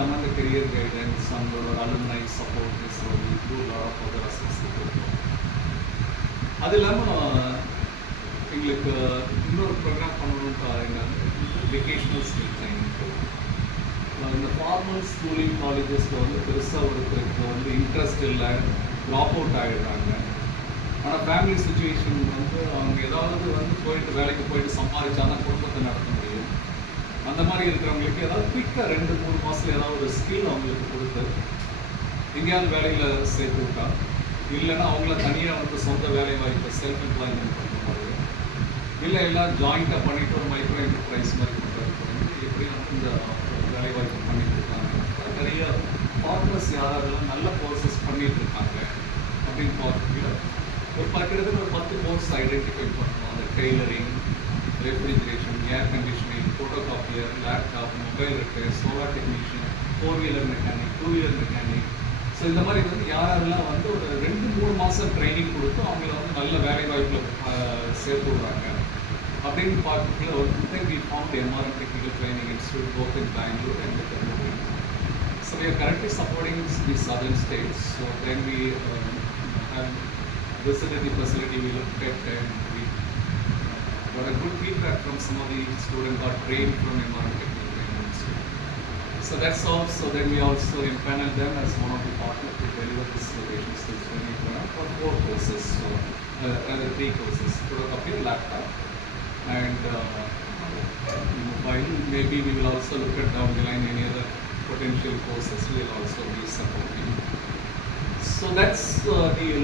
இல்லாமல் இந்த career guidance, அவங்களோட alumni support, so we do lot of other assessment. அது இல்லாமல் எங்களுக்கு இன்னொரு ப்ரோக்ராம் பண்ணணும்னு என்னது வெக்கேஷனல் ஸ்கில் ட்ரைனிங் ப்ரோக்ராம். இந்த ஃபார்மல் ஸ்கூலிங் காலேஜஸில் வந்து பெருசாக ஒருத்தருக்கு வந்து இன்ட்ரெஸ்ட் இல்லை, ட்ராப் அவுட் ஆகிடுறாங்க. ஆனால் ஃபேமிலி சுச்சுவேஷன் வந்து அவங்க ஏதாவது வந்து போயிட்டு வேலைக்கு போயிட்டு சம்பாதிச்சா தான் குடும்பத்தை நடத்த முடியும். அந்த மாதிரி இருக்கிறவங்களுக்கு ஏதாவது குயிக்காக 2-3 மாதத்தில் ஏதாவது ஒரு ஸ்கில் அவங்களுக்கு கொடுத்து எங்கேயாவது வேலையில் சேர்த்து விட்டா, இல்லைன்னா அவங்கள தனியாக வந்து சொந்த வேலை வாய்ப்பு செல்ஃப் எம்ப்ளாய்மெண்ட் பண்ணுற மாதிரி, இல்லை எல்லாம் ஜாயிண்ட்டாக பண்ணிவிட்டு ஒரு மைக்ரோ என்டர்பிரைஸ் மாதிரி பண்ணுறதுக்கு வந்து எப்படி வந்து இந்த வேலை வாய்ப்பு பண்ணிட்டு இருக்காங்க. நிறைய பார்ட்னர்ஸ் யாரெல்லாம் நல்ல கோர்சஸ் பண்ணிட்டு இருக்காங்க அப்படின்னு பார்க்கல ஒரு கிட்டத்தட்ட ஒரு 10 கோர்ஸ் ஐடென்டிஃபை பண்ணணும். அந்த tailoring, refrigeration, air conditioning, photo copier, laptop, mobile repair, solar technician, 4-வீலர் மெக்கானிக், 2-வீலர் மெக்கானிக். ஸோ இந்த மாதிரி வந்து யாரெல்லாம் வந்து ஒரு 2-3 மாதம் ட்ரைனிங் கொடுத்து அவங்கள வந்து நல்ல வேலை வாய்ப்பில் சேர்த்து விடுறாங்க அப்படின்னு பார்க்கல ஒரு thing we found MRM Technical Training Institute both in Bangalore and in Coimbatore. So we are currently supporting the southern states. So then we have visited the facility, we looked at and we got a good feedback from some of the students got trained from MRM Technical Training Institute. So that's all. So then we also empaneled them as one of the partners to deliver this vocational skills training program for 4 courses. So 3 courses: photocopy, laptop, and mobile. Maybe we will also look at down the line any other potential courses we will also be supporting. So that's the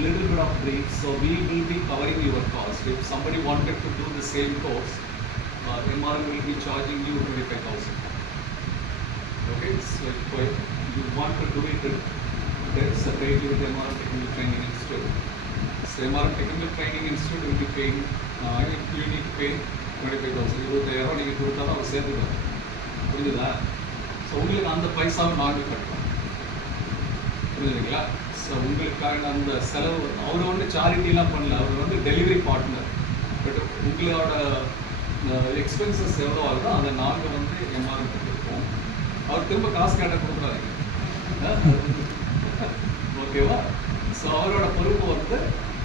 little bit of brief. So we will be covering your cost. If somebody wanted to do the same course, MRM will be charging you 25,000. Okay, so if you want to do it then separately with MRM Technical Training Institute. So MRM Technical Training Institute will be paying, you need to pay 25,000. 25,000 நீங்கள் கொடுத்தாலும் அவர் சேர்த்துக்கலாம். புரிஞ்சுதா? So உங்களுக்கு அந்த பைசாவை நாங்கள் கட்டணும். புரிஞ்சுதுங்களா? ஸோ உங்களுக்கான அந்த செலவு அவர் வந்து சாரிட்டிலாம் பண்ணல, அவர் வந்து டெலிவரி பார்ட்னர். பட் உங்களோட எக்ஸ்பென்சஸ் எவ்வளோ ஆகுதோ அதை நாங்கள் வந்து MRM கொடுப்போம். அவர் திரும்ப காசு கேட்ட கொடுக்குறாங்க. ஓகேவா? ஸோ அவரோட பொறுப்பு வந்து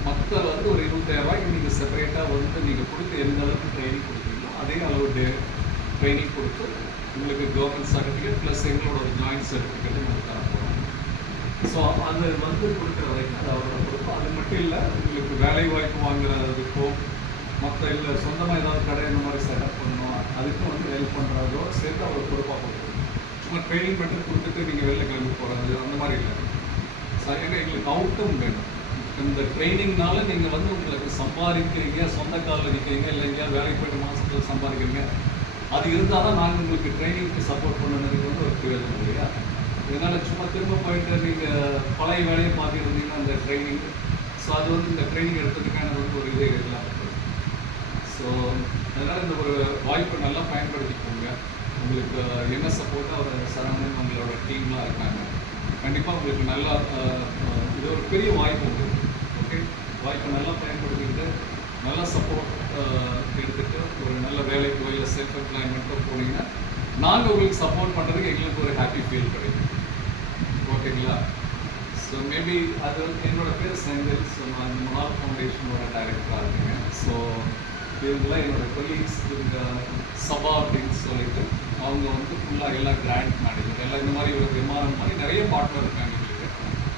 மற்ற வந்து ஒரு 25,000 நீங்கள் செப்பரேட்டாக வந்து நீங்கள் கொடுத்து எந்த அளவுக்கு ட்ரைனிங் கொடுக்குறீங்களோ அதே அளவு ட்ரைனிங் கொடுத்து உங்களுக்கு கவர்மெண்ட் சர்டிஃபிகேட் ப்ளஸ் எங்களோட ஒரு ஜாயின்ட் சர்டிஃபிகேட்டு நம்ம தர போகிறோம். ஸோ அது வந்து கொடுக்குற வரைக்கும் அது அவரோட பொறுப்பு. அது மட்டும் இல்லை, உங்களுக்கு வேலை வாய்ப்பு வாங்குறதுக்கோ மற்ற இல்லை சொந்தமாக ஏதாவது கடை இந்த மாதிரி செட்டப் பண்ணணும் அதுக்கும் வந்து ஹெல்ப் பண்ணுறதோ சேர்த்து அவர் பொறுப்பாக கொடுக்கணும். சும்மா ட்ரைனிங் மட்டும் கொடுத்துட்டு நீங்கள் வெளில கிளம்பி போகிறது அந்த மாதிரி இல்லை. ஏன்னா எங்களுக்கு அவுட்கம் வேணும். இந்த ட்ரைனிங்னால நீங்கள் வந்து உங்களுக்கு சம்பாதிக்கிறீங்க, சொந்த காலில் நிற்கிறீங்க, இல்லை எங்கேயாவது வேலைக்கு போய்ட்டு மாதத்தில் சம்பாதிக்கிறீங்க, அது இருந்தால் தான் நாங்கள் உங்களுக்கு ட்ரைனிங்க்கு சப்போர்ட் பண்ணுறது வந்து ஒரு பிரயோஜனம் இல்லையா? இதனால் சும்மா திரும்ப போயிட்டு நீங்கள் பழைய வேலையை பார்த்துட்டு இருந்தீங்கன்னா அந்த ட்ரைனிங், ஸோ அது வந்து இந்த ட்ரைனிங் எடுத்ததுக்கான வந்து ஒரு இதே இல்லாமல் இருக்குது. ஸோ அதனால் இந்த ஒரு வாய்ப்பை நல்லா பயன்படுத்திக்கோங்க. உங்களுக்கு என்ன சப்போர்ட்டாக ஒரு சரௌண்டிங் உங்களோட டீம்லாம் இருக்காங்க. கண்டிப்பாக உங்களுக்கு நல்லா இது ஒரு பெரிய வாய்ப்பு உங்களுக்கு. ஓகே, வாய்ப்பை நல்லா பயன்படுத்திக்கிட்டு நல்லா சப்போர்ட் எடுத்துகிட்டு ஒரு நல்ல வேலைக்கோ இல்லை செல்ஃப் எம்ப்ளாய்மெண்ட்டோ போனீங்கன்னா நாங்கள் உங்களுக்கு சப்போர்ட் பண்ணுறதுக்கு எங்களுக்கு ஒரு ஹாப்பி ஃபீல் கிடைக்கும். ஓகேங்களா? ஸோ மேபி அது என்னோடய பேர் செந்தில். ஸோ நான் இந்த மனால் ஃபவுண்டேஷனோட டைரக்டராக இருக்கேங்க. ஸோ இவங்களாம் என்னோடய கொலீக்ஸ், இவங்க சபா அப்படின்னு சொல்லிட்டு அவங்க வந்து ஃபுல்லாக எல்லா கிராண்ட் மேனேஜர் எல்லாம் இந்த மாதிரி ஒரு MRM மாதிரி நிறைய பார்ட்னர் இருக்காங்க. எங்களுக்கு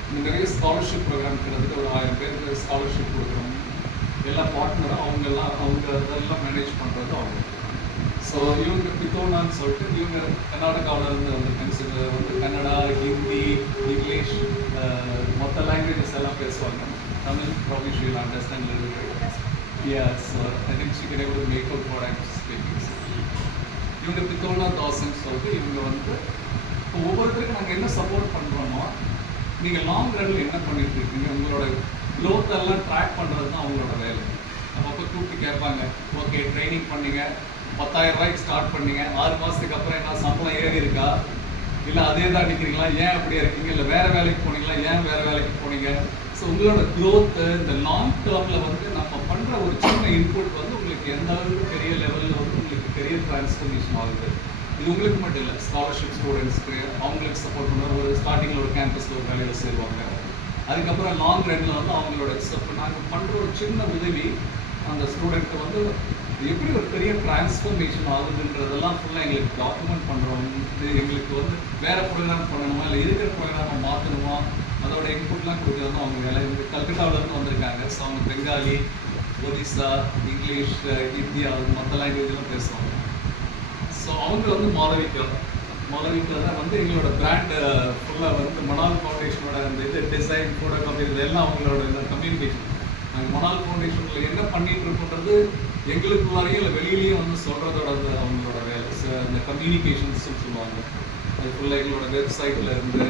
இந்த நிறைய ஸ்காலர்ஷிப் ப்ரோக்ராம் கிட்டத்தட்ட ஒரு 1000 பேருக்கு ஸ்காலர்ஷிப் கொடுக்குறோம். எல்லா பார்ட்னரும் அவங்க இதெல்லாம் மேனேஜ் பண்ணுறது அவங்க. ஸோ இவங்க பித்தோனான்னு சொல்லிட்டு இவங்க கர்நாடகாவிலேருந்து வந்து வந்து கன்னடா, ஹிந்தி, இங்கிலீஷ் மொத்த லாங்குவேஜஸ் எல்லாம் பேசுவாங்க. Tamil probably she will understand a little bit. Yes, I think she can able to make out what I'm speaking. இவங்க பித்தோனா தாஸ்ன்னு சொல்லிட்டு இவங்க வந்து இப்போ ஒவ்வொருத்தருக்கும் நாங்கள் என்ன சப்போர்ட் பண்ணுறோமோ, நீங்கள் லாங் ரன்னில் என்ன பண்ணிட்டு இருக்கீங்க, உங்களோட க்ரோத் எல்லாம் ட்ராக் பண்ணுறது தான் அவங்களோட வேலை. அப்போ கூப்பிட்டு கேட்பாங்க, ஓகே ட்ரைனிங் பண்ணீங்க, 10,000 ரூபாய்க்கு ஸ்டார்ட் பண்ணீங்க, 6 மாதத்துக்கு அப்புறம் என்ன சம்பளம் ஏறி இருக்கா, இல்லை அதே தான் நிற்கிறீங்களா, ஏன் அப்படியே இருக்கீங்க, இல்லை வேறு வேலைக்கு போனீங்களா, ஏன் வேறு வேலைக்கு போனீங்க. ஸோ உங்களோட க்ரோத்து இந்த லாங் டேர்மில் வந்து நம்ம பண்ணுற ஒரு சின்ன இன்புட் வந்து உங்களுக்கு எந்த அளவுக்கு பெரிய லெவலில் வந்து உங்களுக்கு கெரியர் ட்ரான்ஸ்ஃபர்மேஷன் ஆகுது இது உங்களுக்கு மட்டும் இல்லை, ஸ்காலர்ஷிப் ஸ்டூடெண்ட்ஸ்க்கு அவங்களுக்கு சப்போர்ட் பண்ணுற ஒரு ஸ்டார்டிங்கில் ஒரு கேம்பஸில் ஒரு வேலையில் சேருவாங்க. அதுக்கப்புறம் லாங் ரன்னில் வந்து அவங்களோட நாங்கள் பண்ணுற ஒரு சின்ன உதவி அந்த ஸ்டூடெண்ட்டை வந்து எப்படி ஒரு பெரிய டிரான்ஸ்ஃபர்மேஷன் ஆகுதுன்றதெல்லாம் ஃபுல்லாக எங்களுக்கு டாக்குமெண்ட் பண்ணுறோம். இது எங்களுக்கு வந்து வேறு ப்ரோக்ராம் பண்ணணுமா இல்லை இருக்கிற ப்ரோக்ராமை மாற்றணுமா, அதோட இன்புட்லாம் கொடுக்குறது அவங்க வேலை. இவங்க கல்கட்டாவிலேருந்து வந்திருக்காங்க. ஸோ அவங்க பெங்காலி, ஒரிசா, இங்கிலீஷ், ஹிந்தி, அது மற்ற லாங்குவேஜெலாம் பேசுவாங்க. ஸோ அவங்க வந்து மாளவிகா தான் வந்து எங்களோட பிராண்டு ஃபுல்லாக வந்து மணால் ஃபவுண்டேஷனோட அந்த இது டிசைன், ஃபோட்டோகிராஃபி, இதெல்லாம் அவங்களோட இந்த கம்யூனிகேஷன். நாங்கள் மணால் ஃபவுண்டேஷனில் என்ன பண்ணிகிட்டு இருக்கோன்றது எங்களுக்கு வரையும் இல்லை வெளியிலேயே வந்து சொல்கிறதோட அவங்களோட வேலை. இந்த கம்யூனிகேஷன்ஸ்னு சொல்லுவாங்க. அது ஃபுல்லாக எங்களோட வெப்சைட்டில் இருந்து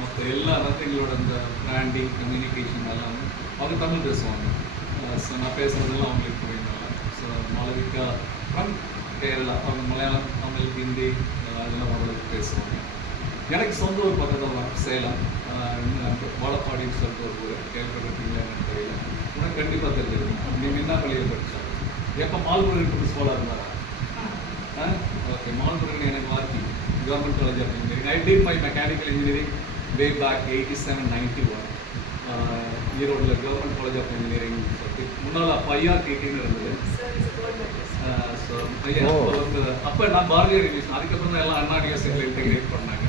மற்ற எல்லா எங்களோட இந்த பிராண்டிங், கம்யூனிகேஷன் எல்லாம் அவங்க தமிழ் பேசுவாங்க. ஸோ நான் பேசுகிறதெல்லாம் அவங்களுக்கு புரியுதுனால. ஸோ மாளவிகா ஃப்ரம் கேரளா, அவங்க மலையாளம், தமிழ், ஹிந்தி அதெல்லாம் ஓரளவுக்கு பேசுவாங்க. எனக்கு சொந்த ஊர் பக்கத்தில் தான் சேலம், வாழப்பாடின்னு சொல்லிட்டு ஒரு ஊர். கேள்விப்பட்டிருக்கீங்களா எனக்கு தெரியல, உனக்கு கண்டிப்பாக தெரிஞ்சிருக்கும். நீங்கள் என்ன பள்ளியில் படித்தா எப்போ மால்புரம் பிரின்சிபலாக இருந்தாரா? ஓகே, மால்புரம் எனக்கு வார்த்தி government college of engineering. I did my mechanical engineering way back 87-91 ஈரோடில் கவர்மெண்ட் காலேஜ் ஆஃப் இன்ஜினியரிங். முன்னால் அப்போ IRKTன்னு இருந்தது. ஸோ அப்போ நான் பாரதியார் யூனிவர்சிட்டி, அதுக்கப்புறம் தான் எல்லாம் அண்ணா யூனிவர்சிட்டியில் இன்டெகிரேட் பண்ணாங்க.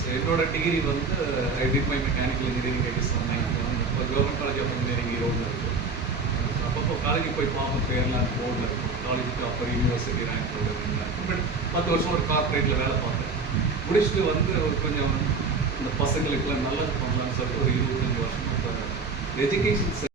ஸோ என்னோட டிகிரி வந்து ஐ டிட் மை மெக்கானிக்கல் இன்ஜினியரிங் 87-91. இப்போ கவர்மெண்ட் காலேஜ் ஆஃப் இன்ஜினியரிங் ஈரோடில் இருக்குது. அப்பப்போ காலேஜுக்கு போய் பார்ப்போம், பேர்லாம் போர்டில் இருக்கும். காலேஜுக்கு அப்புறம் யூனிவர்சிட்டி ரேங்க் போர்டு. 10 வருஷம் ஒரு கார்பரேட்டில் வேலை பார்த்தேன். முடிச்சுட்டு வந்து ஒரு கொஞ்சம் இந்த பசங்களுக்கெல்லாம் நல்லது பண்ணலான்னு சொல்லிட்டு ஒரு 25 வருஷம் இப்போ எஜுகேஷன்